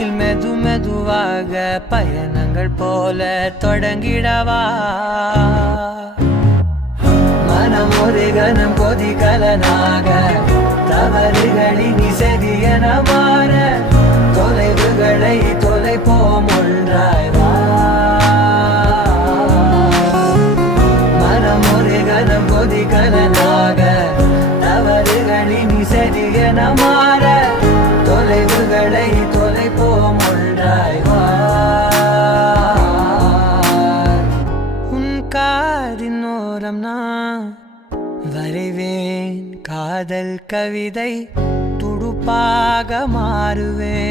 நம்மில் மெது மெதுவாக பயணங்கள் போல தொடங்கிடவா மனம் ஒரு கணம் கொதிகலனாக தவறுகளின் இசையென மாற தொலைவுகளை தொலைப்போம் ஒன்றாய் வா மனம் ஒரு கணம் கொதிகலனாக தவறுகளின் இசையென மாற தொலைவுகளை தொலைப்போம் ஒன்றாய் வா உன் காதின் ஓரம் நான் வரைவேன் காதல் கவிதை துடுப்பாக மாறுவேன்